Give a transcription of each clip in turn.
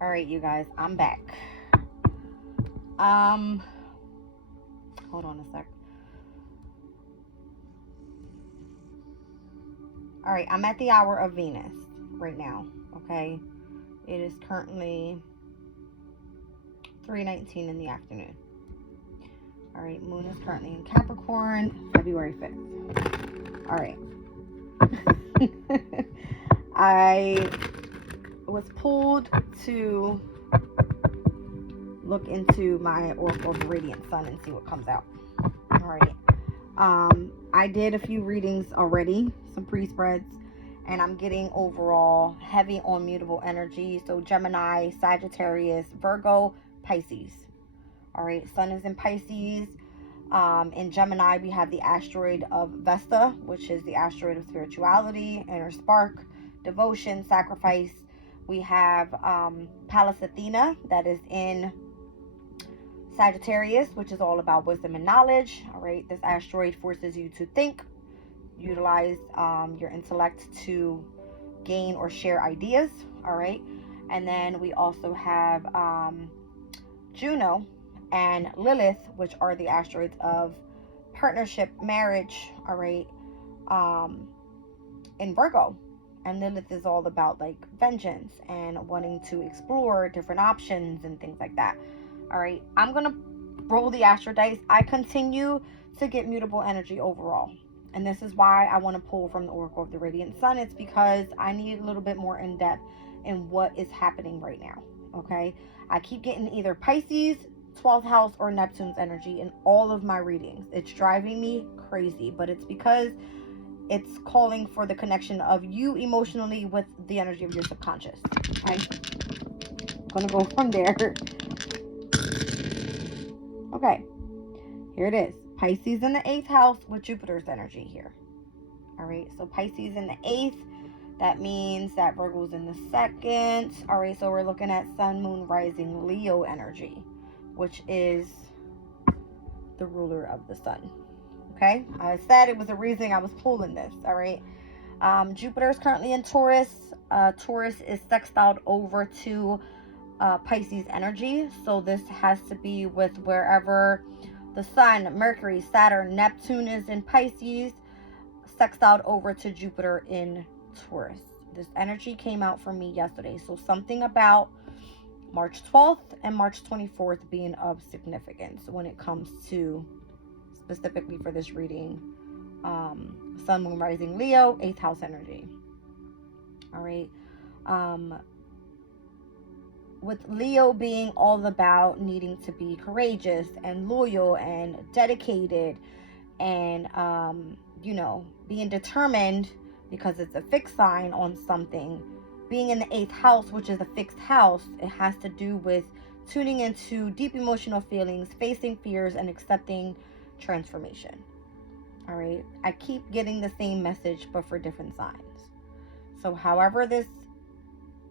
All right, you guys, I'm back. Hold on a sec. All right, I'm at the hour of Venus right now, okay? It is currently 3:19 in the afternoon. All right, moon is currently in Capricorn, February 5th. All right. I was pulled to look into my Oracle of the Radiant Sun and see what comes out. All right. I did a few readings already, some pre-spreads, and I'm getting overall heavy on mutable energy. So Gemini, Sagittarius, Virgo, Pisces. All right, Sun is in Pisces. In Gemini, we have the asteroid of Vesta, which is the asteroid of spirituality, inner spark, devotion, sacrifice. We have Pallas Athena, that is in Sagittarius, which is all about wisdom and knowledge. All right, this asteroid forces you to think, utilize your intellect to gain or share ideas. All right, and then we also have Juno and Lilith, which are the asteroids of partnership, marriage. All right, in Virgo. And Lilith is all about like vengeance and wanting to explore different options and things like that. All right, I'm gonna roll the astro dice. I continue to get mutable energy overall, and this is why I want to pull from the Oracle of the Radiant Sun. It's because I need a little bit more in depth in what is happening right now. Okay, I keep getting either Pisces, 12th house, or Neptune's energy in all of my readings. It's driving me crazy, but it's because it's calling for the connection of you emotionally with the energy of your subconscious. I'm gonna go from there. Okay, here it is. Pisces in the 8th house with Jupiter's energy here. All right, so Pisces in the 8th, that means that Virgo's in the 2nd. All right, so we're looking at Sun, Moon, Rising, Leo energy, which is the ruler of the Sun. Okay, I said it was a reason I was pulling this. All right, Jupiter is currently in Taurus. Taurus is sextiled over to Pisces energy, so this has to be with wherever the Sun, Mercury, Saturn, Neptune is in Pisces, sextiled over to Jupiter in Taurus. This energy came out for me yesterday, so something about March 12th and March 24th being of significance when it comes to, specifically for this reading, Sun, Moon, Rising, Leo, 8th house energy. All right. With Leo being all about needing to be courageous and loyal and dedicated and, you know, being determined because it's a fixed sign on something. Being in the 8th house, which is a fixed house, it has to do with tuning into deep emotional feelings, facing fears, and accepting transformation. All right, I keep getting the same message but for different signs. So however this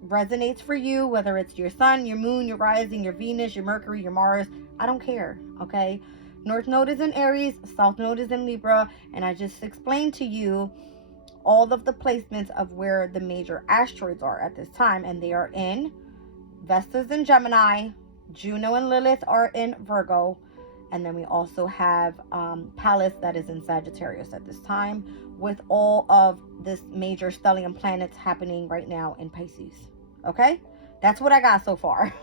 resonates for you, whether it's your Sun, your Moon, your Rising, your Venus, your Mercury, your Mars, I don't care. Okay, North Node is in Aries, South Node is in Libra, and I just explained to you all of the placements of where the major asteroids are at this time, and they are in Vesta's in Gemini, Juno and Lilith are in Virgo, and then we also have Pallas that is in Sagittarius at this time, with all of this major stellium planets happening right now in Pisces. Okay, that's what I got so far.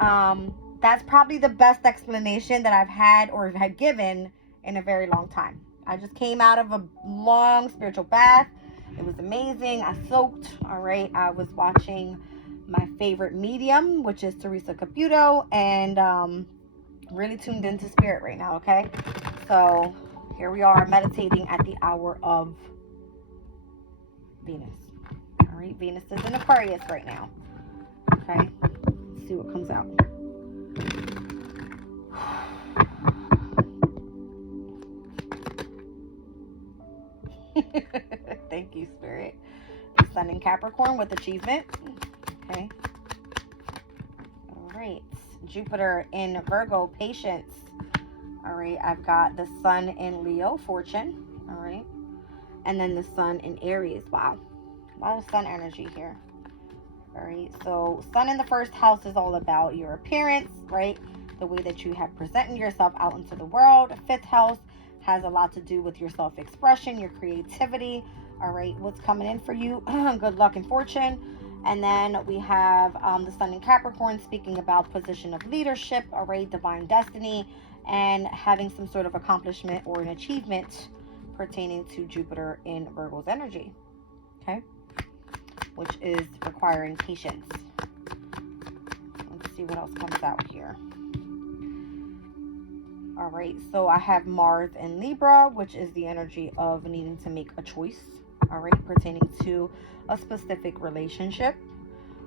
That's probably the best explanation that I've had or had given in a very long time. I just came out of a long spiritual bath. It was amazing. I soaked. All right, I was watching my favorite medium, which is Teresa Caputo, and really tuned into spirit right now. Okay, so here we are meditating at the hour of Venus. All right, Venus is in Aquarius right now. Okay, let's see what comes out. Thank you, Spirit. The Sun in Capricorn with achievement. Okay. All right. Jupiter in Virgo, patience. All right. I've got the Sun in Leo, fortune. All right. And then the Sun in Aries. Wow. A lot of Sun energy here. All right, so sun in the first house is all about your appearance, right? The way that you have presented yourself out into the world. Fifth house has a lot to do with your self-expression, your creativity. All right, what's coming in for you? Good luck and fortune. And then we have the sun in Capricorn, speaking about position of leadership, all right, divine destiny, and having some sort of accomplishment or an achievement pertaining to Jupiter in Virgo's energy, okay, which is requiring patience. Let's see what else comes out here. All right, so I have Mars in Libra, which is the energy of needing to make a choice, all right, pertaining to a specific relationship.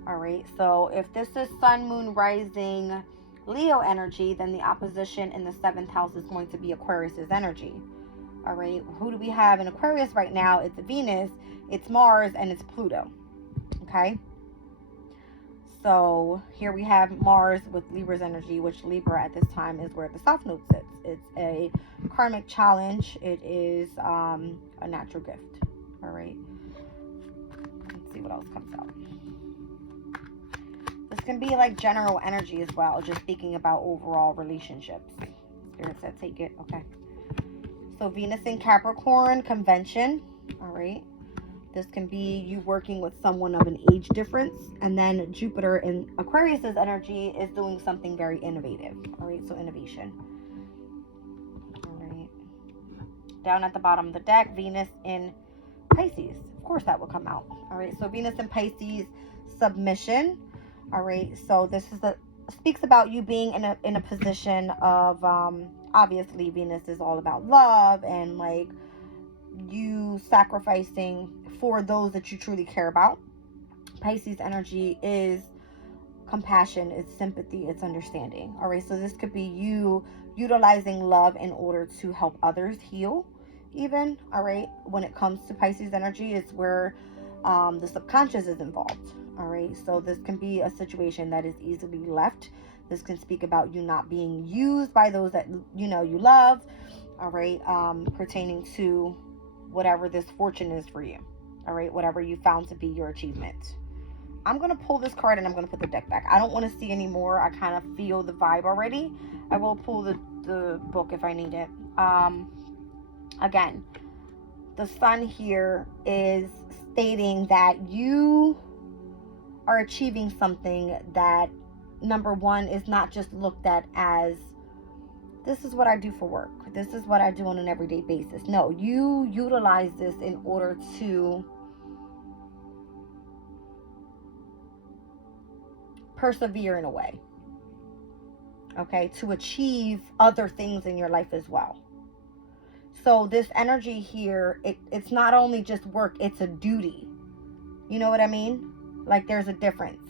All right, so if this is Sun, Moon, Rising, Leo energy, then the opposition in the 7th house is going to be Aquarius's energy. All right, who do we have in Aquarius right now? It's Venus, it's Mars, and it's Pluto. Okay, so here we have Mars with Libra's energy, which Libra at this time is where the South Node sits. It's a karmic challenge. It is a natural gift. All right, let's see what else comes out. This can be like general energy as well, just speaking about overall relationships. Spirit said take it. Okay. So Venus in Capricorn, convention. All right. This can be you working with someone of an age difference. And then Jupiter in Aquarius's energy is doing something very innovative. All right. So innovation. All right. Down at the bottom of the deck, Venus in Pisces. Of course that will come out. All right. So Venus in Pisces, submission. All right, so this is speaks about you being in a position of obviously Venus is all about love and like you sacrificing for those that you truly care about. Pisces energy is compassion, it's sympathy, it's understanding. All right, so this could be you utilizing love in order to help others heal even. All right, when it comes to Pisces energy, it's where the subconscious is involved. All right, so this can be a situation that is easily left. This can speak about you not being used by those that you know you love. All right, pertaining to whatever this fortune is for you. All right, whatever you found to be your achievement. I'm going to pull this card and I'm going to put the deck back. I don't want to see any more. I kind of feel the vibe already. I will pull the book if I need it. Again, the sun here is stating that you are achieving something that, number one, is not just looked at as this is what I do for work, this is what I do on an everyday basis. No, you utilize this in order to persevere in a way, okay, to achieve other things in your life as well. So this energy here, it's not only just work, it's a duty. You know what I mean? Like there's a difference.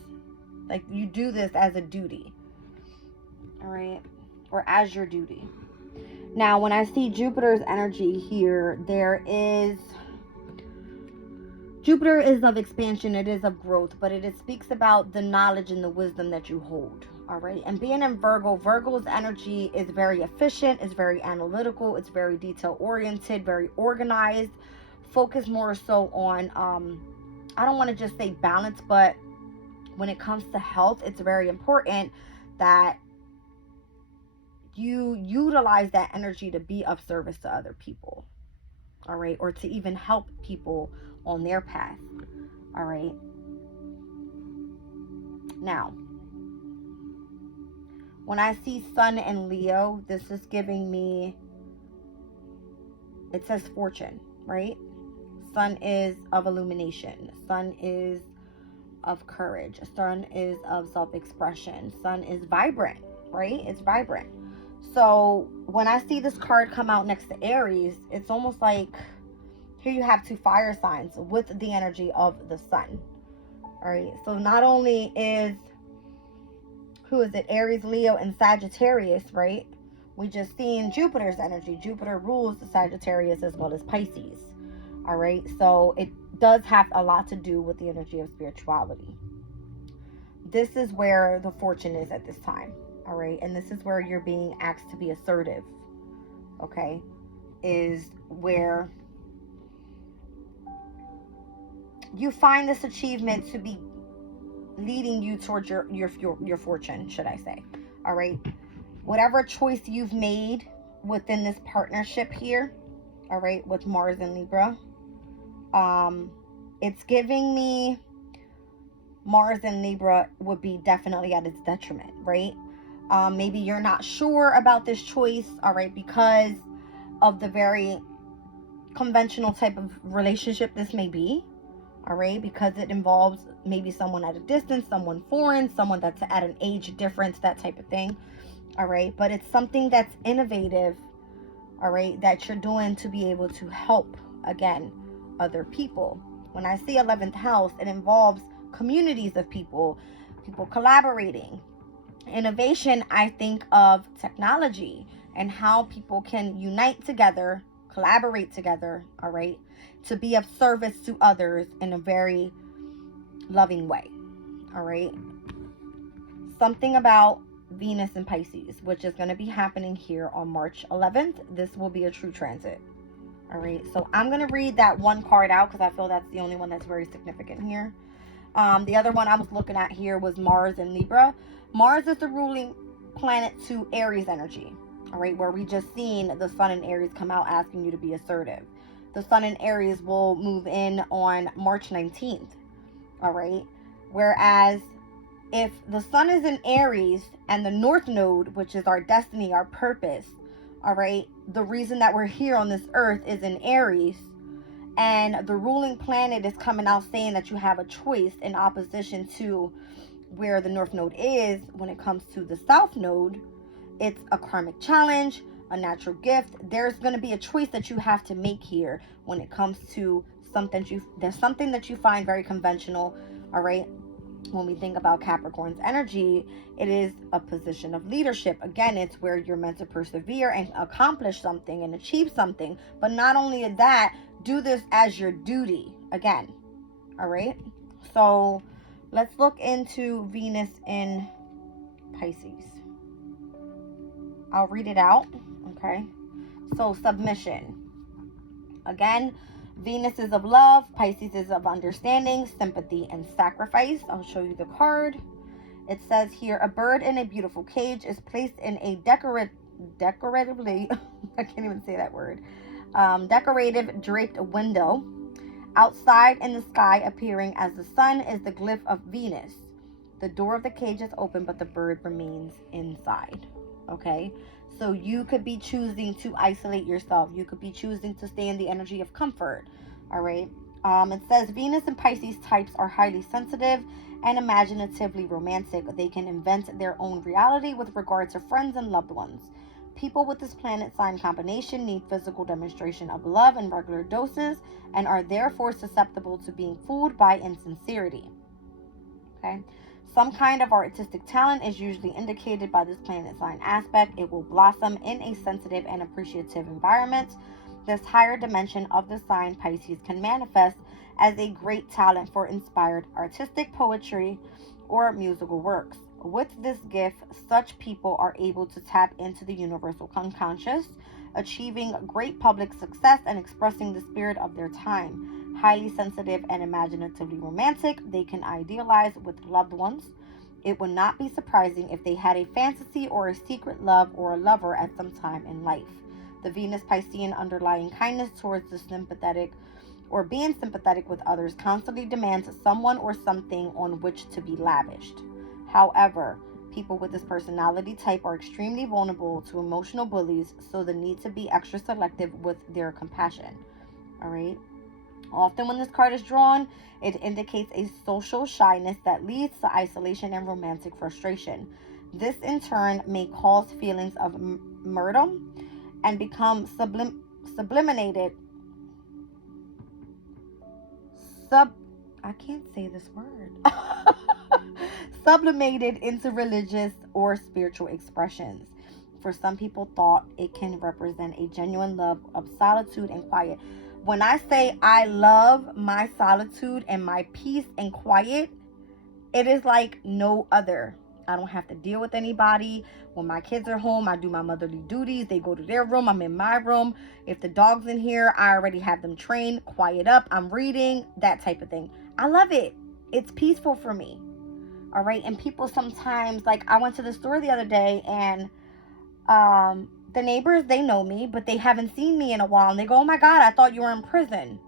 Like you do this as a duty. All right? Or as your duty. Now, when I see Jupiter's energy here, Jupiter is of expansion, it is of growth, but it speaks about the knowledge and the wisdom that you hold. All right, and being in Virgo's energy is very efficient, it's very analytical, it's very detail oriented, very organized, focus more so on I don't want to just say balance, but when it comes to health, it's very important that you utilize that energy to be of service to other people. All right, or to even help people on their path. All right. Now, when I see Sun and Leo, this is giving me, it says fortune, right? Sun is of illumination. Sun is of courage. Sun is of self-expression. Sun is vibrant, right? It's vibrant. So when I see this card come out next to Aries, it's almost like here you have two fire signs with the energy of the sun. All right. So not only is, who is it? Aries, Leo, and Sagittarius, right? We just seen Jupiter's energy. Jupiter rules the Sagittarius as well as Pisces. All right. So it does have a lot to do with the energy of spirituality. This is where the fortune is at this time. All right. And this is where you're being asked to be assertive. Okay. Is where you find this achievement to be leading you towards your fortune, should I say. All right. Whatever choice you've made within this partnership here, all right, with Mars and Libra, it's giving me Mars and Libra would be definitely at its detriment, right? Maybe you're not sure about this choice, all right, because of the very conventional type of relationship this may be, all right, because it involves maybe someone at a distance, someone foreign, someone that's at an age difference, that type of thing, all right, but it's something that's innovative, all right, that you're doing to be able to help, again, other people. When I see 11th house, it involves communities of people collaborating. Innovation, I think of technology and how people can unite together, collaborate together, all right, to be of service to others in a very loving way, all right. Something about Venus and Pisces, which is going to be happening here on March 11th. This will be a true transit, all right. So I'm going to read that one card out because I feel that's the only one that's very significant here. The other one I was looking at here was Mars and Libra. Mars is the ruling planet to Aries energy, all right, where we just seen the sun in Aries come out asking you to be assertive. The sun in Aries will move in on March 19th, all right, whereas if the sun is in Aries and the North Node, which is our destiny, our purpose, all right, the reason that we're here on this earth is in Aries, and the ruling planet is coming out saying that you have a choice in opposition to where the North Node is. When it comes to the South Node, it's a karmic challenge, a natural gift. There's going to be a choice that you have to make here when it comes to there's something that you find very conventional, all right. When we think about Capricorn's energy, it is a position of leadership. Again, it's where you're meant to persevere and accomplish something and achieve something. But not only that, do this as your duty again. All right. So let's look into Venus in Pisces. I'll read it out. Okay. So submission. Again, Venus is of love, Pisces is of understanding, sympathy, and sacrifice. I'll show you the card. It says here, a bird in a beautiful cage is placed in a decoratively, I can't even say that word, decorative draped window. Outside in the sky, appearing as the sun, is the glyph of Venus. The door of the cage is open, but the bird remains inside. Okay? So you could be choosing to isolate yourself. You could be choosing to stay in the energy of comfort. All right. It says Venus and Pisces types are highly sensitive and imaginatively romantic. They can invent their own reality with regard to friends and loved ones. People with this planet sign combination need physical demonstration of love in regular doses and are therefore susceptible to being fooled by insincerity. Okay. Some kind of artistic talent is usually indicated by this planet sign aspect. It will blossom in a sensitive and appreciative environment. This higher dimension of the sign Pisces can manifest as a great talent for inspired artistic poetry or musical works. With this gift, such people are able to tap into the universal unconscious, achieving great public success and expressing the spirit of their time. Highly sensitive and imaginatively romantic, they can idealize with loved ones. It would not be surprising if they had a fantasy or a secret love or a lover at some time in life. The Venus Piscean underlying kindness towards the sympathetic or being sympathetic with others constantly demands someone or something on which to be lavished. However, people with this personality type are extremely vulnerable to emotional bullies, so they need to be extra selective with their compassion. All right. Often when this card is drawn, it indicates a social shyness that leads to isolation and romantic frustration. This in turn may cause feelings of murder and become sublimated. I can't say this word. Sublimated into religious or spiritual expressions. For some people, thought it can represent a genuine love of solitude and quiet. When I say I love my solitude and my peace and quiet, it is like no other. I don't have to deal with anybody. When my kids are home, I do my motherly duties. They go to their room. I'm in my room. If the dog's in here, I already have them trained. Quiet up. I'm reading. That type of thing. I love it. It's peaceful for me. All right. And people sometimes, like, I went to the store the other day, and the neighbors, they know me, but they haven't seen me in a while. And they go, oh my God, I thought you were in prison.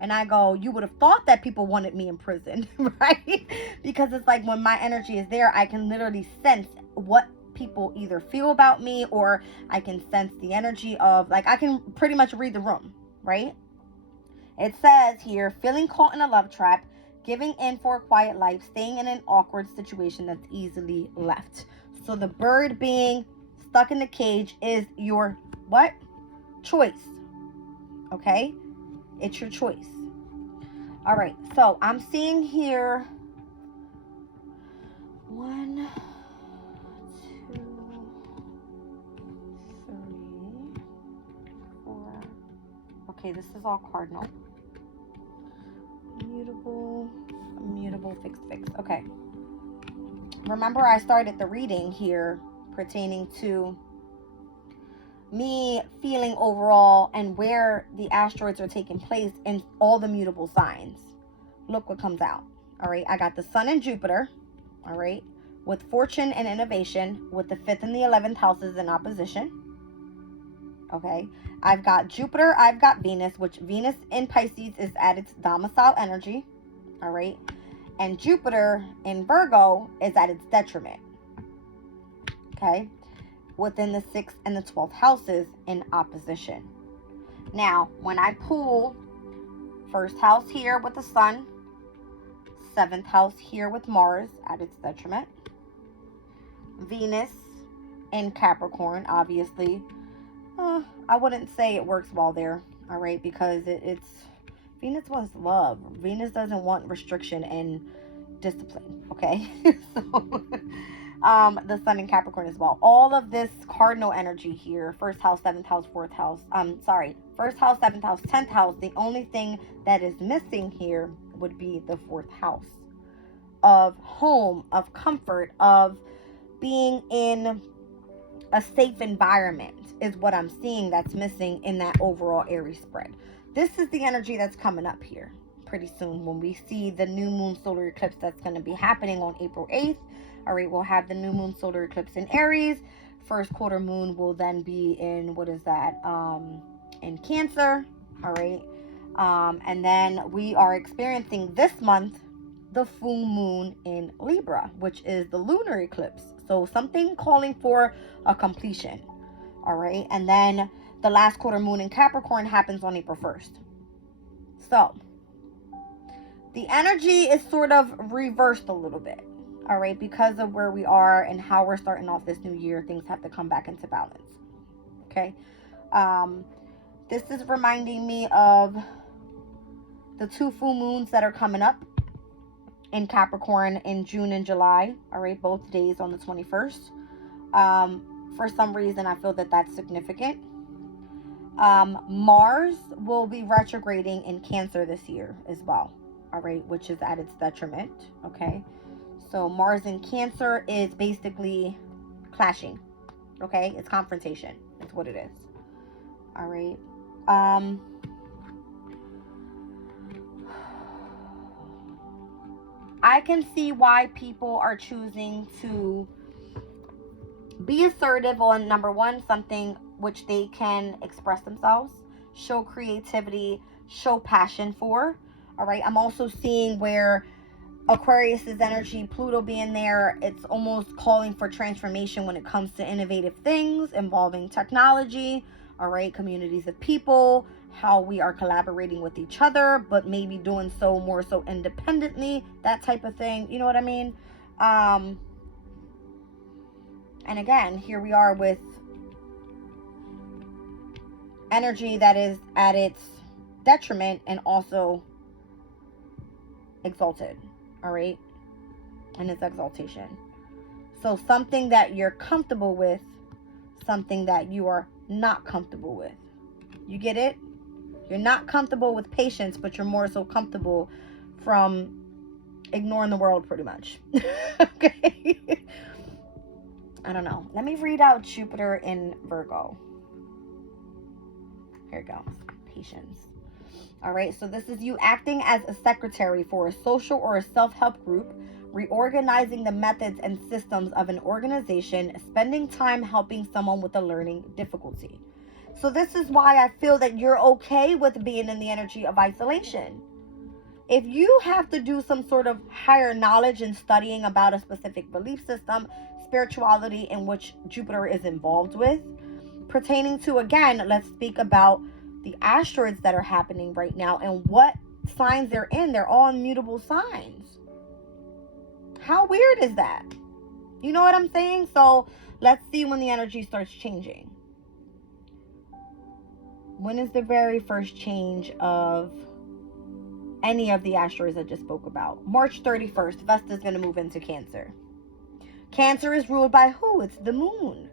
And I go, you would have thought that people wanted me in prison, right? Because it's like when my energy is there, I can literally sense what people either feel about me, or I can sense the energy of, like, I can pretty much read the room, right? It says here, feeling caught in a love trap, giving in for a quiet life, staying in an awkward situation that's easily left. So the bird being stuck in the cage is your what? Choice. Okay? It's your choice. All right. So I'm seeing here 1, 2, 3, 4. Okay, this is all cardinal. Mutable, fixed. Okay. Remember, I started the reading here pertaining to me feeling overall and where the asteroids are taking place in all the mutable signs. Look what comes out. All right. I got the sun and Jupiter. All right. With fortune and innovation, with the 5th and the 11th houses in opposition. Okay. I've got Jupiter. I've got Venus, which Venus in Pisces is at its domicile energy. All right. And Jupiter in Virgo is at its detriment. Okay. Within the 6th and the 12th houses in opposition. Now, when I pull 1st house here with the sun, 7th house here with Mars at its detriment, Venus in Capricorn, obviously, I wouldn't say it works well there, all right, because it's Venus wants love. Venus doesn't want restriction and discipline, okay? So the sun in Capricorn as well. All of this cardinal energy here, 1st house, 7th house, 4th house. 1st house, 7th house, 10th house. The only thing that is missing here would be the 4th house of home, of comfort, of being in a safe environment is what I'm seeing that's missing in that overall Aries spread. This is the energy that's coming up here pretty soon when we see the new moon solar eclipse that's going to be happening on April 8th. All right, we'll have the new moon solar eclipse in Aries. 1st quarter moon will then be in, what is that? In Cancer. All right. And then we are experiencing this month the full moon in Libra, which is the lunar eclipse. So something calling for a completion. All right. And then the last quarter moon in Capricorn happens on April 1st. So the energy is sort of reversed a little bit. All right. Because of where we are and how we're starting off this new year, things have to come back into balance. Okay. This is reminding me of the 2 full moons that are coming up in Capricorn in June and July. All right. Both days on the 21st. For some reason, I feel that that's significant. Mars will be retrograding in Cancer this year as well. All right. Which is at its detriment. Okay. So Mars in Cancer is basically clashing. Okay. It's confrontation. That's what it is. All right. I can see why people are choosing to be assertive on, number one, something which they can express themselves, show creativity, show passion for. All right. I'm also seeing where Aquarius's energy, Pluto being there, it's almost calling for transformation when it comes to innovative things involving technology. All right. Communities of people, how we are collaborating with each other, but maybe doing so more so independently, that type of thing. You know what I mean? And again, here we are with energy that is at its detriment and also exalted. All right. And its exaltation. So something that you're comfortable with, something that you are not comfortable with. You get it? You're not comfortable with patience, but you're more so comfortable from ignoring the world pretty much. Okay. I don't know. Let me read out Jupiter in Virgo. Here it goes. Patience. All right. So this is you acting as a secretary for a social or a self-help group, reorganizing the methods and systems of an organization, spending time helping someone with a learning difficulty. So this is why I feel that you're okay with being in the energy of isolation. If you have to do some sort of higher knowledge and studying about a specific belief system, spirituality in which Jupiter is involved with, pertaining to, again, let's speak about the asteroids that are happening right now and what signs they're in. They're all mutable signs. How weird is that? You know what I'm saying? So let's see when the energy starts changing. When is the very first change of any of the asteroids I just spoke about? March 31st, Vesta is going to move into Cancer. Cancer is ruled by who? It's the moon.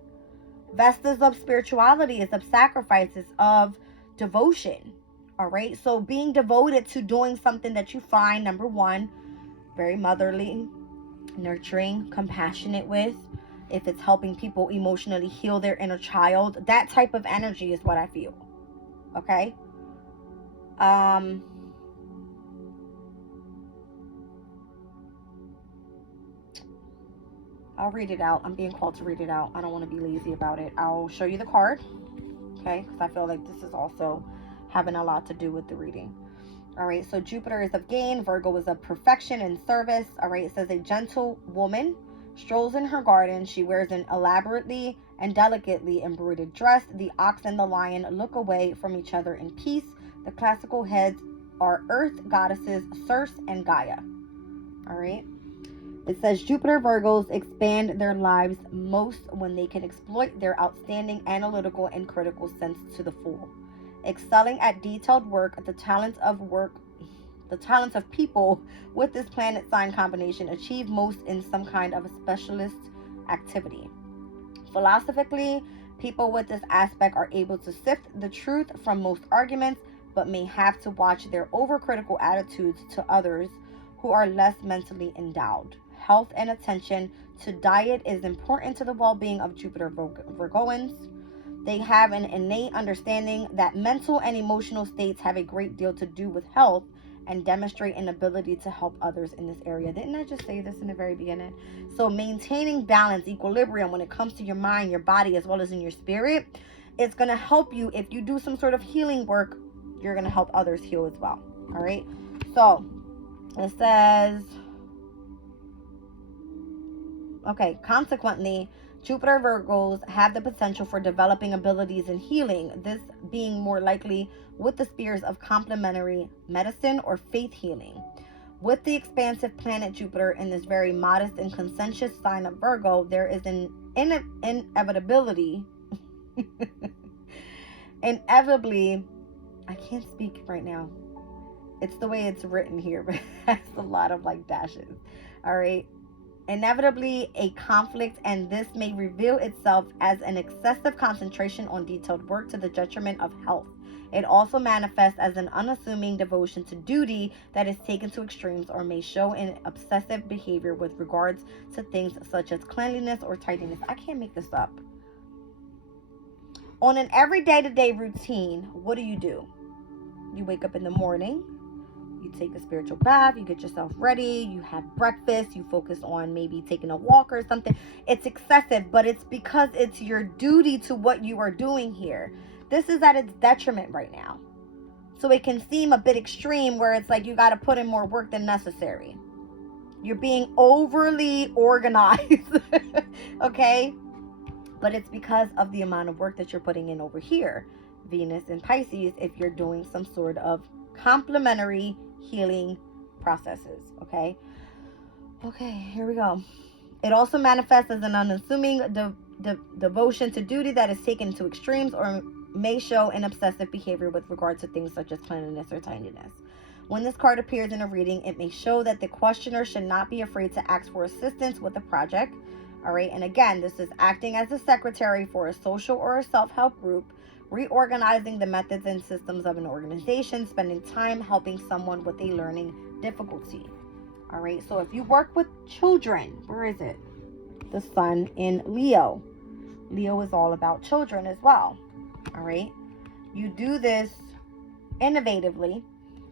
Vesta is of spirituality, is of sacrifices, of devotion. All right. So being devoted to doing something that you find, number one, very motherly, nurturing, compassionate with. If it's helping people emotionally heal their inner child, that type of energy is what I feel. Okay. I'll read it out. I'm being called to read it out. I don't want to be lazy about it. I'll show you the card. Okay. Because I feel like this is also having a lot to do with the reading. All right. So Jupiter is of gain. Virgo is of perfection and service. All right. It says a gentle woman strolls in her garden. She wears an elaborately and delicately embroidered dress. The ox and the lion look away from each other in peace. The classical heads are earth goddesses Circe and Gaia. All right. It says Jupiter Virgos expand their lives most when they can exploit their outstanding analytical and critical sense to the full. Excelling at detailed work, the talents of people with this planet sign combination achieve most in some kind of a specialist activity. Philosophically, people with this aspect are able to sift the truth from most arguments, but may have to watch their overcritical attitudes to others who are less mentally endowed. Health and attention to diet is important to the well-being of Jupiter Virgoans. They have an innate understanding that mental and emotional states have a great deal to do with health and demonstrate an ability to help others in this area. Didn't I just say this in the very beginning? So maintaining balance, equilibrium when it comes to your mind, your body, as well as in your spirit, it's going to help you. If you do some sort of healing work, you're going to help others heal as well. All right. So it says, okay, consequently, Jupiter Virgos have the potential for developing abilities in healing, this being more likely with the spheres of complementary medicine or faith healing. With the expansive planet Jupiter in this very modest and conscientious sign of Virgo, there is an inevitability, inevitably, I can't speak right now. It's the way it's written here, but it has a lot of like dashes. All right. Inevitably a conflict, and this may reveal itself as an excessive concentration on detailed work to the detriment of health. It also manifests as an unassuming devotion to duty that is taken to extremes, or may show an obsessive behavior with regards to things such as cleanliness or tidiness. I can't make this up. On an every day-to-day routine, what do? You wake up in the morning, you take a spiritual bath, you get yourself ready, you have breakfast, you focus on maybe taking a walk or something. It's excessive, but it's because it's your duty to what you are doing here. This is at its detriment right now. So it can seem a bit extreme where it's like you got to put in more work than necessary. You're being overly organized, okay? But it's because of the amount of work that you're putting in over here. Venus and Pisces, if you're doing some sort of complementary healing processes. Okay, here we go. It also manifests as an unassuming devotion to duty that is taken to extremes, or may show an obsessive behavior with regard to things such as cleanliness or tidiness. When this card appears in a reading, it may show that the questioner should not be afraid to ask for assistance with a project. All right, and again, this is acting as a secretary for a social or a self-help group, reorganizing the methods and systems of an organization, spending time helping someone with a learning difficulty. All right, so if you work with children, where is it? The sun in Leo. Leo is all about children as well. All right, you do this innovatively.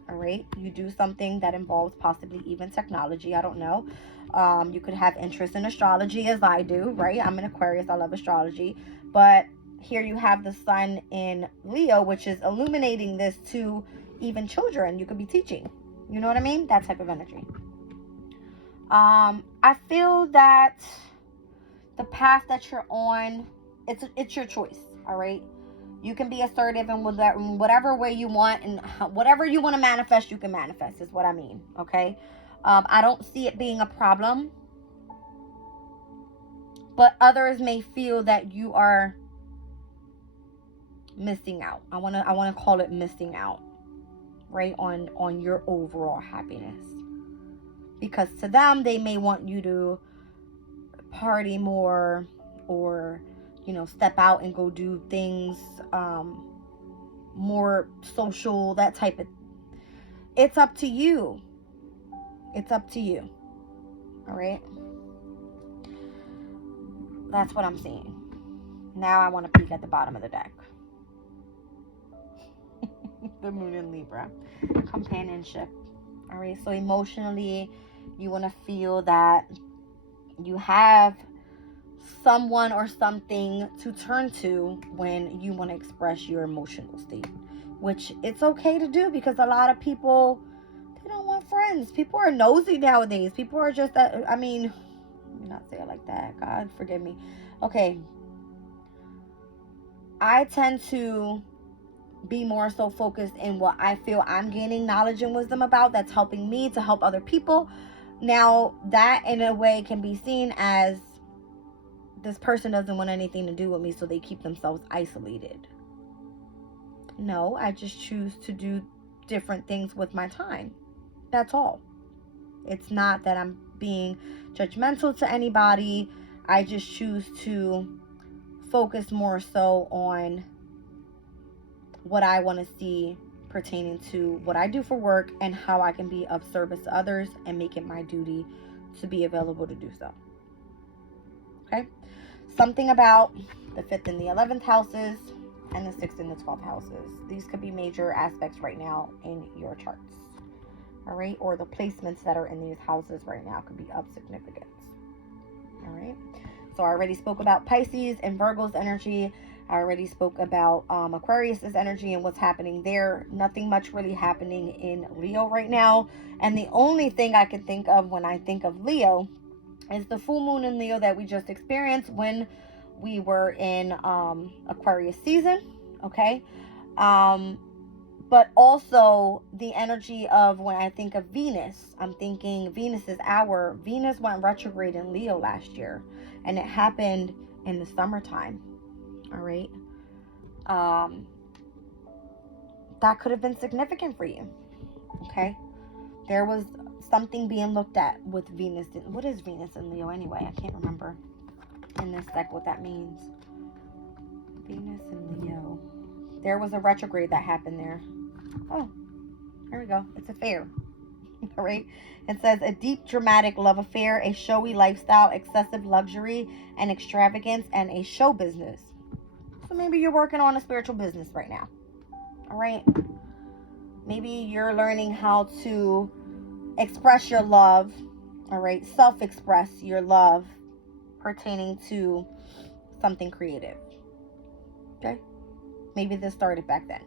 All right, you do something that involves possibly even technology. I don't know. You could have interest in astrology, as I do, right? I'm an Aquarius. I love astrology. But here you have the sun in Leo, which is illuminating this to even children. You could be teaching. You know what I mean? That type of energy. I feel that the path that you're on, it's your choice, all right? You can be assertive in whatever way you want, and whatever you want to manifest, you can manifest, is what I mean, okay? I don't see it being a problem, but others may feel that you are missing out. I want to call it missing out, right, on your overall happiness. Because to them, they may want you to party more, or step out and go do things more social, that type of. It's up to you. It's up to you. All right, that's what I'm seeing. Now I want to peek at the bottom of the deck. The moon in Libra, companionship. All right, so emotionally, you want to feel that you have someone or something to turn to when you want to express your emotional state, which it's okay to do, because a lot of people, they don't want friends. People are nosy nowadays. People are just, let me not say it like that. God forgive me. Okay. I tend to be more so focused in what I feel I'm gaining knowledge and wisdom about, that's helping me to help other people. Now, that in a way can be seen as, this person doesn't want anything to do with me, so they keep themselves isolated. No, I just choose to do different things with my time. That's all. It's not that I'm being judgmental to anybody. I just choose to focus more so on what I want to see pertaining to what I do for work, and how I can be of service to others, and make it my duty to be available to do so. Okay? Something about the 5th and the 11th houses, and the 6th and the 12th houses. These could be major aspects right now in your charts. All right? Or the placements that are in these houses right now could be of significance. All right? So I already spoke about Pisces and Virgo's energy. I already spoke about Aquarius's energy and what's happening there. Nothing much really happening in Leo right now. And the only thing I can think of when I think of Leo is the full moon in Leo that we just experienced when we were in Aquarius season. Okay. But also the energy of when I think of Venus, I'm thinking Venus went retrograde in Leo last year, and it happened in the summertime. All right. That could have been significant for you. Okay. There was something being looked at with Venus. What is Venus in Leo anyway? I can't remember in this deck what that means. Venus in Leo. There was a retrograde that happened there. Oh, here we go. It's a fair. All right. It says a deep, dramatic love affair, a showy lifestyle, excessive luxury and extravagance, and a show business. So maybe you're working on a spiritual business right now. All right. Maybe you're learning how to express your love. All right. Self-express your love pertaining to something creative. Okay. Maybe this started back then.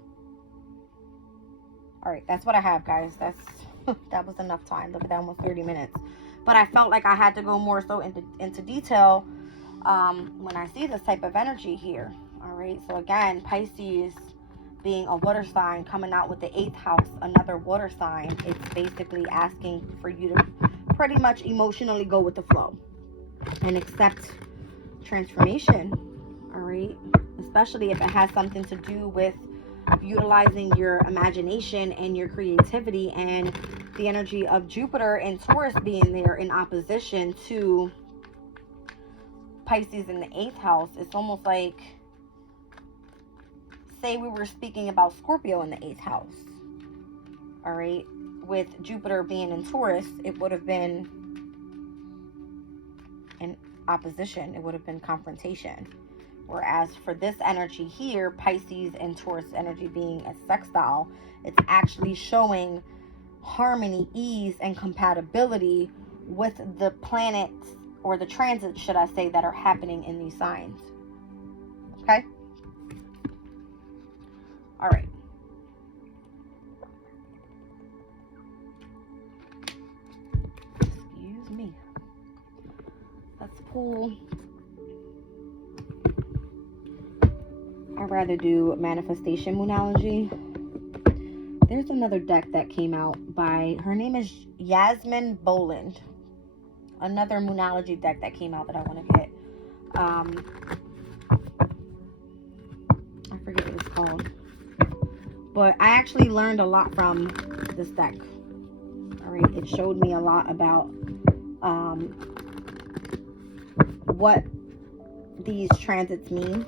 All right. That's what I have, guys. That was enough time. Look at that, almost 30 minutes. But I felt like I had to go more so into detail when I see this type of energy here. All right. So again, Pisces being a water sign, coming out with the 8th house, another water sign. It's basically asking for you to pretty much emotionally go with the flow and accept transformation. All right. Especially if it has something to do with utilizing your imagination and your creativity, and the energy of Jupiter and Taurus being there in opposition to Pisces in the 8th house. It's almost like, say we were speaking about Scorpio in the 8th house. All right. With Jupiter being in Taurus, it would have been an opposition. It would have been confrontation. Whereas for this energy here, Pisces and Taurus energy being a sextile, it's actually showing harmony, ease, and compatibility with the planets, or the transits, should I say, that are happening in these signs. Okay? All right. Excuse me. Let's pull. I'd rather do manifestation moonology. There's another deck that came out by, her name is Yasmin Boland. Another moonology deck that came out that I want to get. I forget what it's called. But I actually learned a lot from this deck. Alright, it showed me a lot about what these transits mean.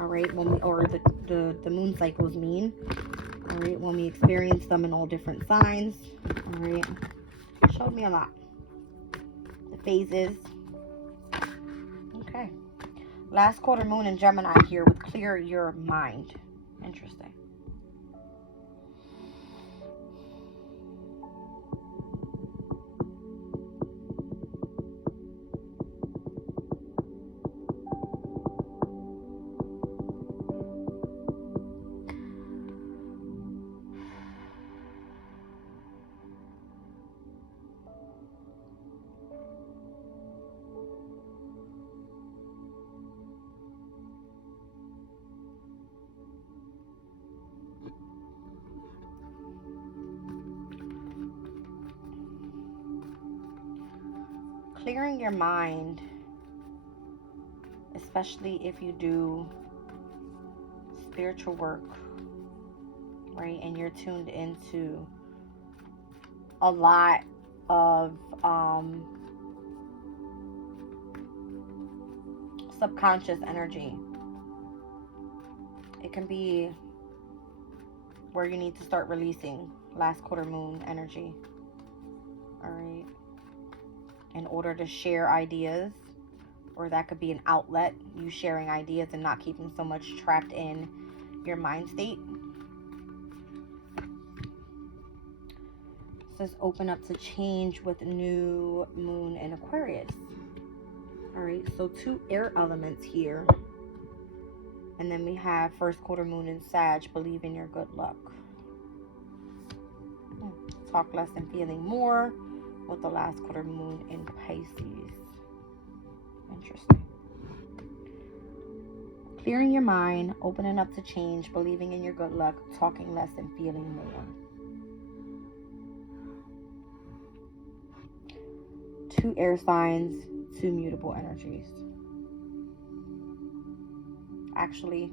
Alright, when we, or the moon cycles mean. Alright, when we experience them in all different signs. Alright, it showed me a lot. The phases. Okay. Last quarter moon in Gemini here with clear your mind. Interesting. Clearing your mind, especially if you do spiritual work, right, and you're tuned into a lot of subconscious energy. It can be where you need to start releasing last quarter moon energy. All right. In order to share ideas, or that could be an outlet, you sharing ideas and not keeping so much trapped in your mind state. It says open up to change with new moon in Aquarius. All right, so 2 air elements here. And then we have first quarter moon in Sag, believe in your good luck. Talk less and feeling more with the last quarter moon in Pisces. Interesting. Clearing your mind, opening up to change, believing in your good luck, talking less and feeling more. 2 air signs, 2 mutable energies. Actually,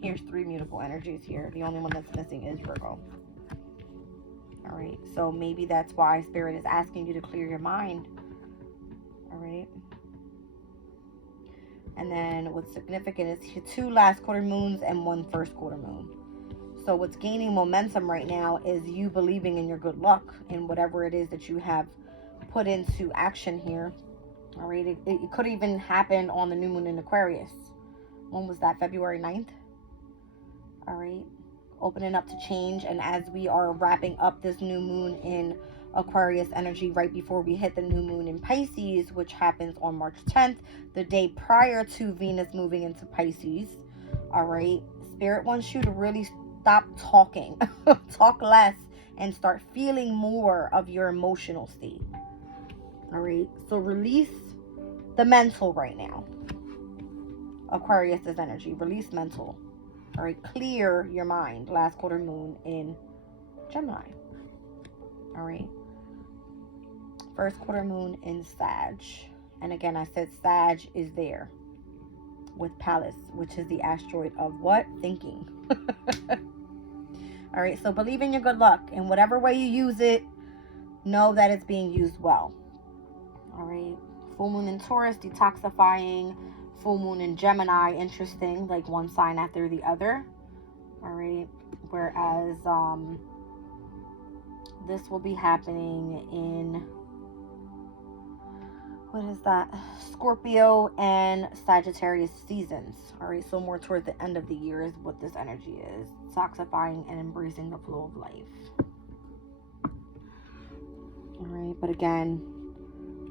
here's 3 mutable energies here. The only one that's missing is Virgo. All right, so maybe that's why Spirit is asking you to clear your mind. All right. And then what's significant is 2 last quarter moons and 1 first quarter moon. So what's gaining momentum right now is you believing in your good luck in whatever it is that you have put into action here. All right, it could even happen on the new moon in Aquarius. When was that? February 9th? All right. Opening up to change, and as we are wrapping up this new moon in Aquarius energy right before we hit the new moon in Pisces, which happens on March 10th, the day prior to Venus moving into Pisces. All right, Spirit wants you to really stop talking, talk less, and start feeling more of your emotional state. All right, so release the mental right now. Aquarius's energy, release mental. All right, clear your mind. Last quarter moon in Gemini. All right. First quarter moon in Sag. And again, I said Sag is there with Pallas, which is the asteroid of what? Thinking. All right, so believe in your good luck. In whatever way you use it, know that it's being used well. All right. Full moon in Taurus, detoxifying. Full moon in Gemini, interesting, like one sign after the other. All right, whereas this will be happening in, what is that, Scorpio and Sagittarius seasons. All right, so more towards the end of the year is what this energy is. Detoxifying and embracing the flow of life. All right, but again,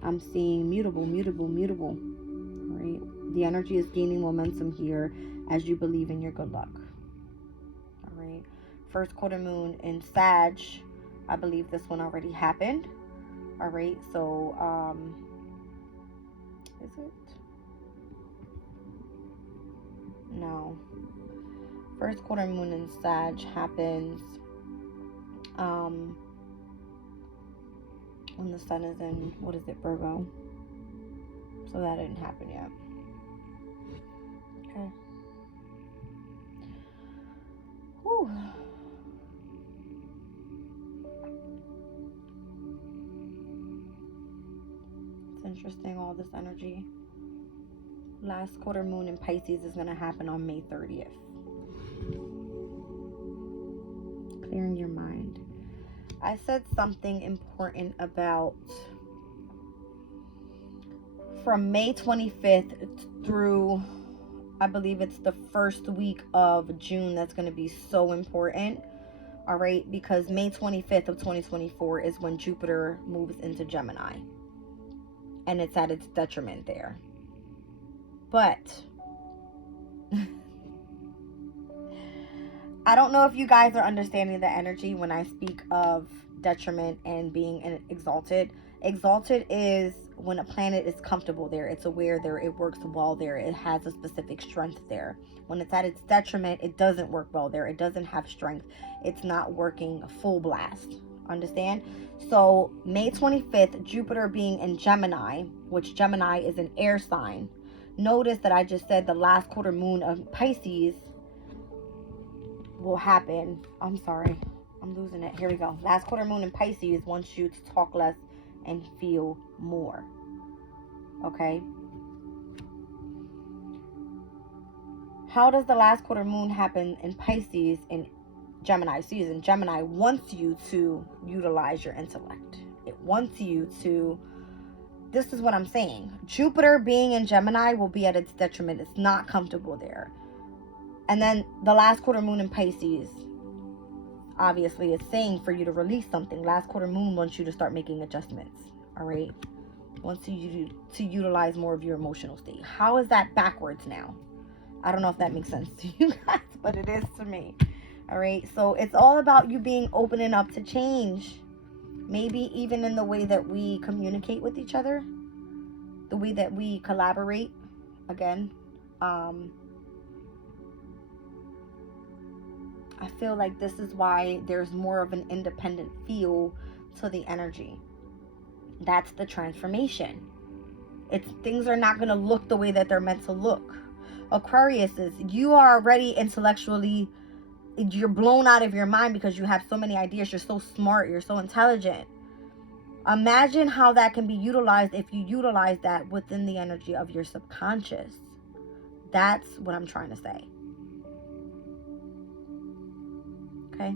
I'm seeing mutable, mutable, mutable. All right, the energy is gaining momentum here as you believe in your good luck. All right, first quarter moon in Sag. I believe this one already happened. All right, so is it? No. First quarter moon in Sag happens when the sun is in, what is it, Virgo? So that didn't happen yet. Okay. Whew. It's interesting, all this energy. Last quarter moon in Pisces is going to happen on May 30th. Clearing your mind. I said something important about from May 25th through, I believe it's the first week of June, that's going to be so important. All right, because May 25th of 2024 is when Jupiter moves into Gemini, and it's at its detriment there. But I don't know if you guys are understanding the energy when I speak of detriment and being exalted. Exalted is when a planet is comfortable there, it's aware there, it works well there, it has a specific strength there. When it's at its detriment, it doesn't work well there, it doesn't have strength, it's not working full blast. Understand? So May 25th, Jupiter being in Gemini, which Gemini is an air sign. Notice that I just said the last quarter moon of Pisces will happen. I'm sorry, I'm losing it. Here we go. Last quarter moon in Pisces wants you to talk less and feel more. Okay? How does the last quarter moon happen in Pisces in Gemini season? Gemini wants you to utilize your intellect. It wants you to, this is what I'm saying. Jupiter being in Gemini will be at its detriment. It's not comfortable there. And then the last quarter moon in Pisces, obviously, it's saying for you to release something. Last quarter moon wants you to start making adjustments. All right? Wants you to utilize more of your emotional state. How is that backwards now? I don't know if that makes sense to you guys, but it is to me. All right? So it's all about you being open and up to change. Maybe even in the way that we communicate with each other, the way that we collaborate. Again, I feel like this is why there's more of an independent feel to the energy. That's the transformation. Things are not going to look the way that they're meant to look. Aquarius is, you are already intellectually, you're blown out of your mind because you have so many ideas. You're so smart. You're so intelligent. Imagine how that can be utilized if you utilize that within the energy of your subconscious. That's what I'm trying to say. Okay?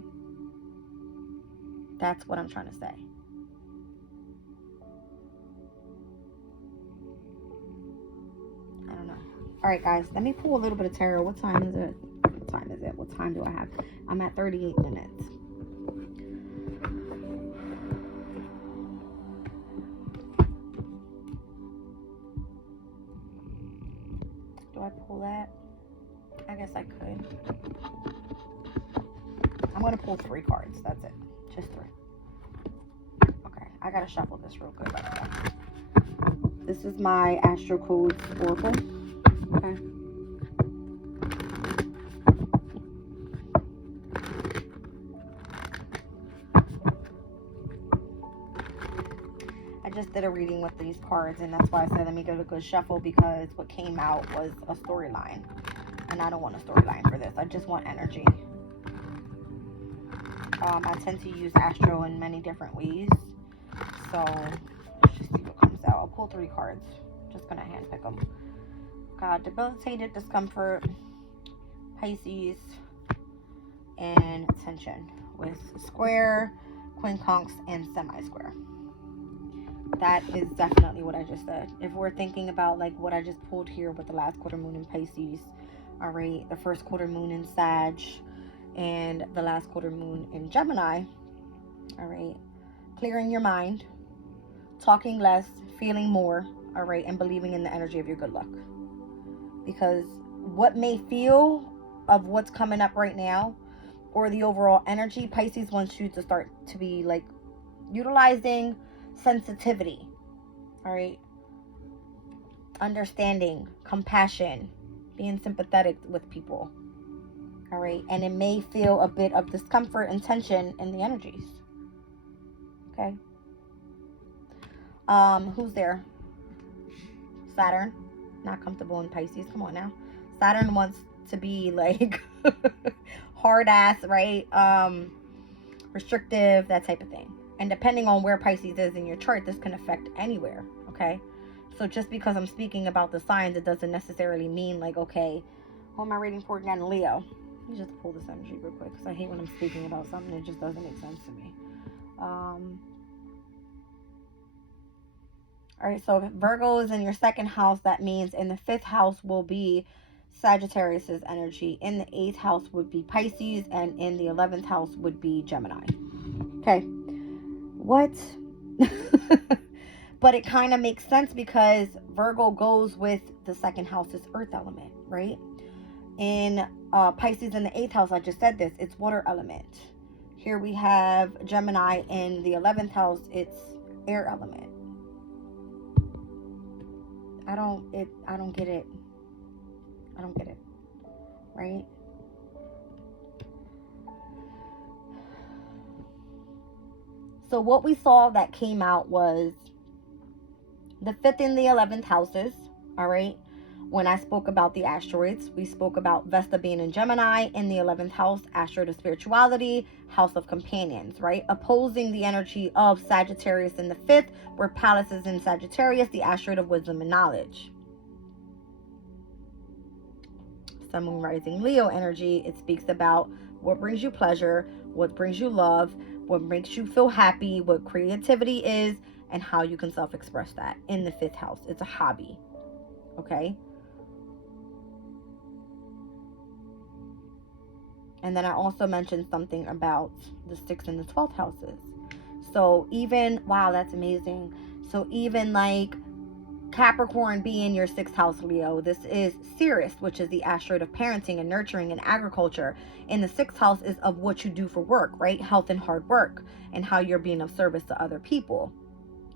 That's what I'm trying to say. I don't know. All right, guys. Let me pull a little bit of tarot. What time is it? What time is it? What time do I have? I'm at 38 minutes. Do I pull that? I guess I could. I'm going to pull 3 cards. That's it. Just 3. Okay. I got to shuffle this real good. This is my Astro Codes Oracle. Okay. I just did a reading with these cards, and that's why I said let me give it a good shuffle, because what came out was a storyline. And I don't want a storyline for this. I just want energy. I tend to use Astro in many different ways. So, let's just see what comes out. I'll pull 3 cards. Just going to hand pick them. God, debilitated discomfort, Pisces, and tension. With square, quincunx, and semi-square. That is definitely what I just said. If we're thinking about like what I just pulled here with the last quarter moon in Pisces, all right, the first quarter moon in Sag, and the last quarter moon in Gemini, all right, clearing your mind, talking less, feeling more, all right, and believing in the energy of your good luck. Because what may feel of what's coming up right now, or the overall energy, Pisces wants you to start to be like utilizing sensitivity, all right, understanding, compassion, being sympathetic with people, all right, and it may feel a bit of discomfort and tension in the energies. Okay. Who's there? Saturn. Not comfortable in Pisces. Come on now. Saturn wants to be like hard ass, right? Restrictive, that type of thing. And depending on where Pisces is in your chart, this can affect anywhere. Okay. So just because I'm speaking about the signs, it doesn't necessarily mean like, okay, who am I reading for again? Leo. Let me just pull this energy real quick, because I hate when I'm speaking about something that just doesn't make sense to me. All right, so if Virgo is in your second house, that means in the fifth house will be Sagittarius's energy. In the eighth house would be Pisces, and in the 11th house would be Gemini. Okay. What? But it kind of makes sense because Virgo goes with the second house's earth element, right? In Pisces in the eighth house, I just said this, it's water element. Here we have Gemini in the 11th house, it's air element. I don't get it. I don't get it. Right? So what we saw that came out was the 5th and the 11th houses. All right. When I spoke about the asteroids, we spoke about Vesta being in Gemini in the 11th house, asteroid of spirituality, house of companions, right? Opposing the energy of Sagittarius in the 5th, where Pallas is in Sagittarius, the asteroid of wisdom and knowledge. Sun, Moon, Rising, Leo energy, it speaks about what brings you pleasure, what brings you love, what makes you feel happy, what creativity is, and how you can self-express that in the 5th house. It's a hobby, okay? And then I also mentioned something about the 6th and the 12th houses. So even, wow, that's amazing. So even like Capricorn being your 6th house, Leo, this is Sirius, which is the asteroid of parenting and nurturing and agriculture. In the 6th house is of what you do for work, right? Health and hard work, and how you're being of service to other people.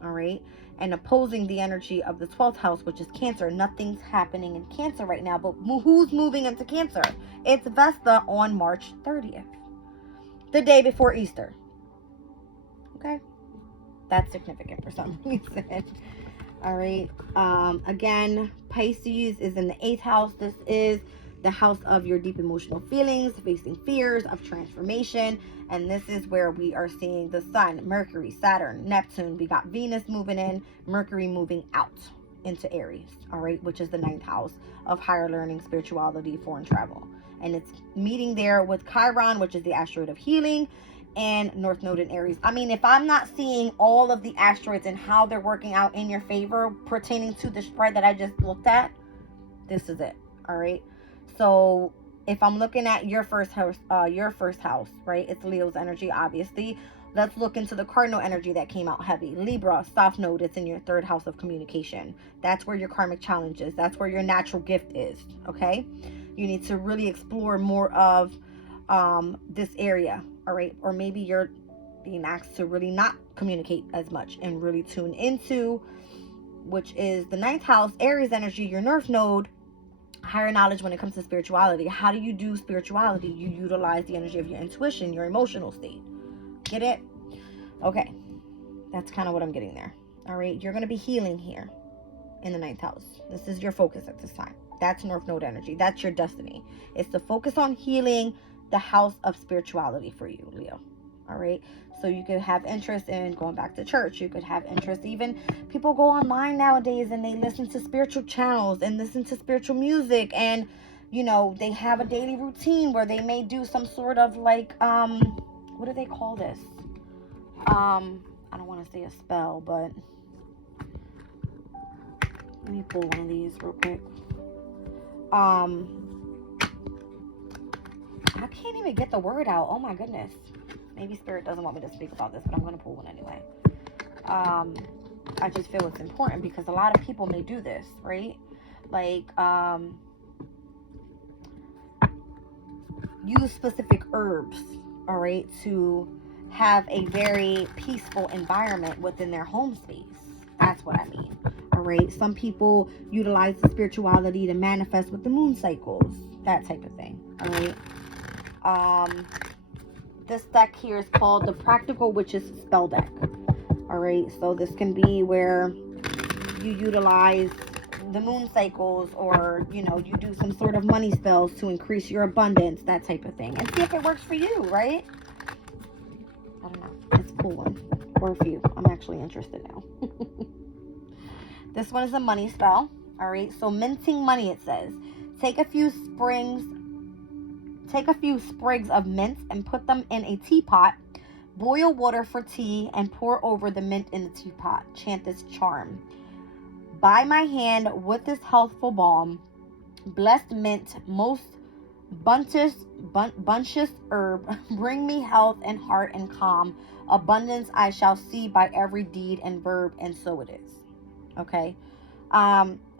All right. And opposing the energy of the 12th house, which is Cancer. Nothing's happening in Cancer right now, but who's moving into Cancer? It's Vesta on March 30th, the day before Easter. Okay. That's significant for some reason. All right. Again, Pisces is in the 8th house. This is the house of your deep emotional feelings, facing fears of transformation. And this is where we are seeing the Sun, Mercury, Saturn, Neptune. We got Venus moving in, Mercury moving out into Aries, all right, which is the 9th house of higher learning, spirituality, foreign travel. And it's meeting there with Chiron, which is the asteroid of healing, and North Node in Aries. I mean, if I'm not seeing all of the asteroids and how they're working out in your favor pertaining to the spread that I just looked at, this is it, all right? So if I'm looking at your first house, right? It's Leo's energy, obviously. Let's look into the cardinal energy that came out heavy. Libra, South Node, it's in your 3rd house of communication. That's where your karmic challenge is. That's where your natural gift is, okay? You need to really explore more of this area, all right? Or maybe you're being asked to really not communicate as much and really tune into, which is the 9th house, Aries energy, your North Node, higher knowledge when it comes to spirituality. How do you do spirituality? You utilize the energy of your intuition, your emotional state. Get it? Okay. That's kind of what I'm getting there. All right. You're going to be healing here in the 9th house. This is your focus at this time. That's North Node energy. That's your destiny. It's to focus on healing the house of spirituality for you, Leo. All right. So you could have interest in going back to church. You could have interest, even people go online nowadays and they listen to spiritual channels and listen to spiritual music, and you know, they have a daily routine where they may do some sort of like what do they call this? I don't want to say a spell, but let me pull one of these real quick. I can't even get the word out. Oh my goodness. Maybe Spirit doesn't want me to speak about this, but I'm going to pull one anyway. I just feel it's important because a lot of people may do this, right? Like, use specific herbs, all right, to have a very peaceful environment within their home space. That's what I mean. All right. Some people utilize the spirituality to manifest with the moon cycles, that type of thing. All right. This deck here is called the Practical Witches Spell Deck. All right. So this can be where you utilize the moon cycles, or you do some sort of money spells to increase your abundance, that type of thing, and see if it works for you, right? I don't know. It's a cool one. Or a few. I'm actually interested now. This one is a money spell. All right. So minting money, it says. Take a few sprigs of mint and put them in a teapot. Boil water for tea and pour over the mint in the teapot. Chant this charm. By my hand with this healthful balm, blessed mint, most bunches herb, bring me health and heart and calm. Abundance I shall see by every deed and verb, and so it is. Okay.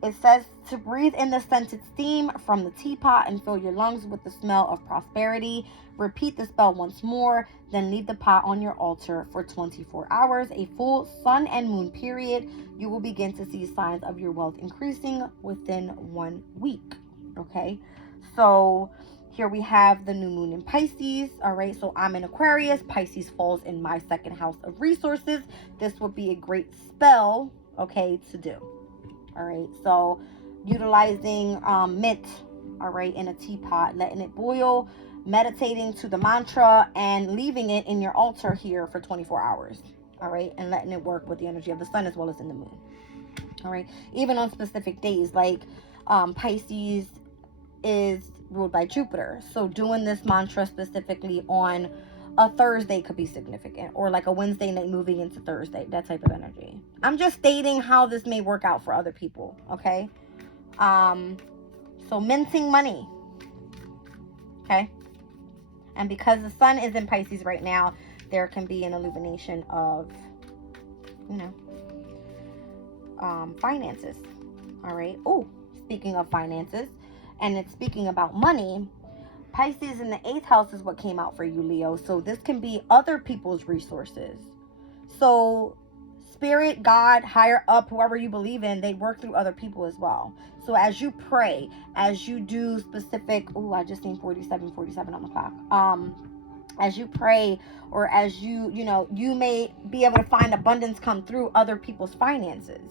It says to breathe in the scented steam from the teapot and fill your lungs with the smell of prosperity. Repeat the spell once more, then leave the pot on your altar for 24 hours, a full sun and moon period. You will begin to see signs of your wealth increasing within 1 week. Okay, so here we have the new moon in Pisces. All right, so I'm in Aquarius. Pisces falls in my second house of resources. This would be a great spell, okay, to do. All right, so utilizing mint, all right, in a teapot, letting it boil, meditating to the mantra, and leaving it in your altar here for 24 hours. All right, and letting it work with the energy of the sun as well as in the moon. All right, even on specific days, like Pisces is ruled by Jupiter, so doing this mantra specifically on a Thursday could be significant, or like a Wednesday night moving into Thursday, that type of energy. I'm just stating how this may work out for other people, okay? So minting money, okay? And because the sun is in Pisces right now, there can be an illumination of, finances, all right? Oh, speaking of finances, and it's speaking about money, Pisces in the 8th house is what came out for you, Leo. So this can be other people's resources. So spirit, God, higher up, whoever you believe in, they work through other people as well. So as you pray, as you do specific, I just seen 47 on the clock. As you pray, or as you may be able to find abundance come through other people's finances.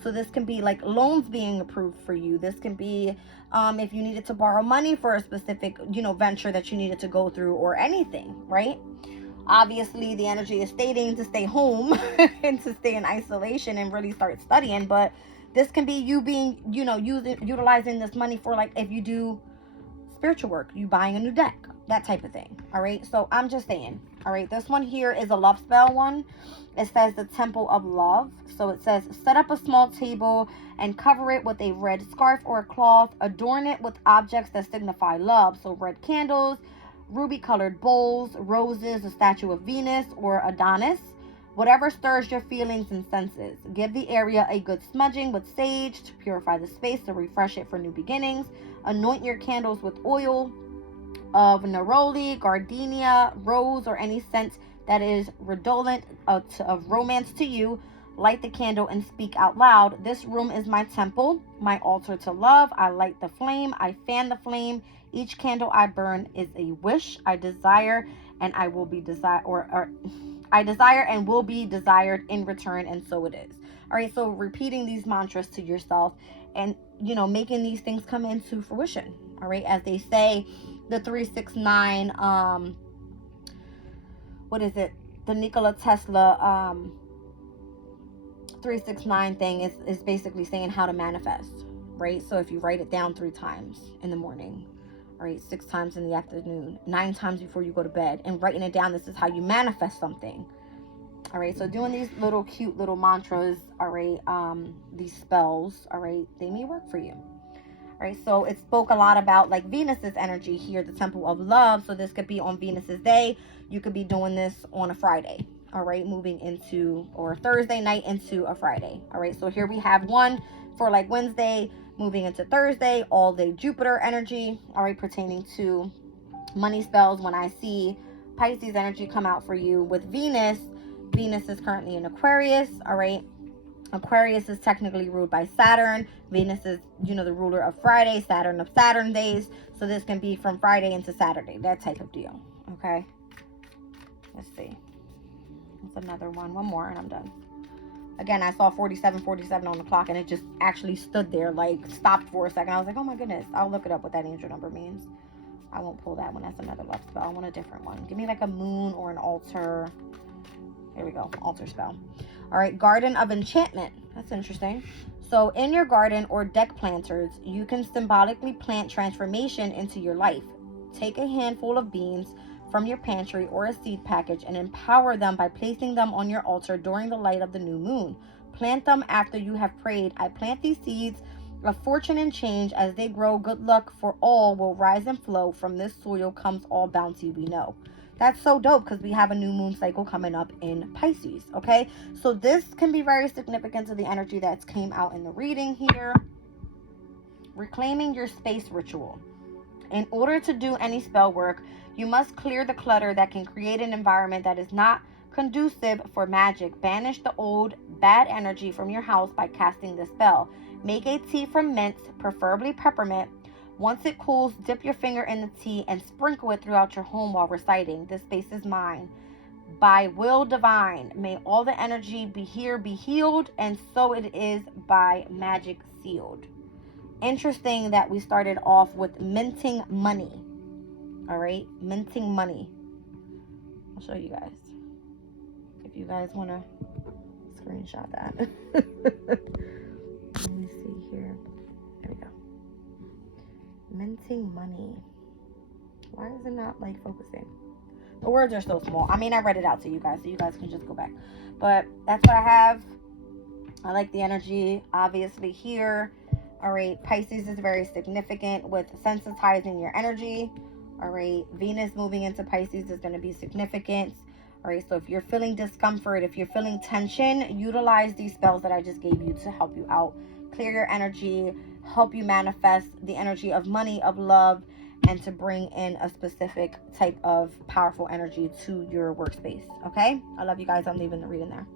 So this can be like loans being approved for you. This can be if you needed to borrow money for a specific, venture that you needed to go through, or anything, right? Obviously, the energy is stating to stay home and to stay in isolation and really start studying. But this can be you being, utilizing this money for, like, if you do spiritual work, you buying a new deck, that type of thing. All right. So I'm just saying. All right. This one here is a love spell one. It says the Temple of Love. So it says set up a small table and cover it with a red scarf or a cloth. Adorn it with objects that signify love. So red candles, ruby colored bowls, roses, a statue of Venus or Adonis. Whatever stirs your feelings and senses. Give the area a good smudging with sage to purify the space, to refresh it for new beginnings. Anoint your candles with oil of neroli, gardenia, rose, or any scent that is redolent of romance to you. Light the candle and speak out loud. This room is my temple, my altar to love. I light the flame. I fan the flame. Each candle I burn is a wish. I desire and I will be desired, or I desire and will be desired in return, and so it is. All right, so repeating these mantras to yourself and, making these things come into fruition. All right, as they say, the 369, what is it? The Nikola Tesla 369 thing is basically saying how to manifest, right? So if you write it down 3 times in the morning, all right, 6 times in the afternoon, 9 times before you go to bed, and writing it down, this is how you manifest something. All right, so doing these little cute little mantras, all right, these spells, all right, they may work for you. All right, so it spoke a lot about like Venus's energy here, the Temple of Love. So this could be on Venus's day. You could be doing this on a Friday. all right, moving into, or Thursday night into a Friday. All right, so here we have one for like Wednesday moving into Thursday, all day Jupiter energy, all right, pertaining to money spells. When I see Pisces energy come out for you with Venus, Venus is currently in Aquarius, all right. Aquarius is technically ruled by Saturn. Venus is, you know, the ruler of Friday, Saturn of Saturn days. So this can be from Friday into Saturday, that type of deal. Okay. Let's see. That's another one. One more and I'm done. Again, I saw 47 on the clock and it just actually stood there, like stopped for a second. I was like, oh my goodness. I'll look it up what that angel number means. I won't pull that one. That's another love spell. I want a different one. Give me like a moon or an altar. Here we go. Altar spell. All right. Garden of Enchantment. That's interesting. So in your garden or deck planters, you can symbolically plant transformation into your life. Take a handful of beans from your pantry or a seed package and empower them by placing them on your altar during the light of the new moon. Plant them after you have prayed. I plant these seeds of fortune and change. As they grow, good luck for all will rise and flow. From this soil comes all bounty we know. That's so dope because we have a new moon cycle coming up in Pisces, okay? So this can be very significant to the energy that's came out in the reading here. Reclaiming your space ritual. In order to do any spell work, you must clear the clutter that can create an environment that is not conducive for magic. Banish the old bad energy from your house by casting the spell. Make a tea from mint, preferably peppermint. Once it cools, dip your finger in the tea and sprinkle it throughout your home while reciting, "This space is mine. By will divine, may all the energy be here be healed, and so it is by magic sealed." Interesting that we started off with minting money. All right, minting money. I'll show you guys if you guys want to screenshot that. Let me see here. There we go. Minting money. Why is it not like focusing? The words are so small. I mean, I read it out to you guys, so you guys can just go back. But that's what I have. I like the energy, obviously, here. All right, Pisces is very significant with sensitizing your energy. All right, Venus moving into Pisces is going to be significant. All right, so if you're feeling discomfort, if you're feeling tension, utilize these spells that I just gave you to help you out. Clear your energy, help you manifest the energy of money, of love, and to bring in a specific type of powerful energy to your workspace. Okay, I love you guys. I'm leaving the reading there.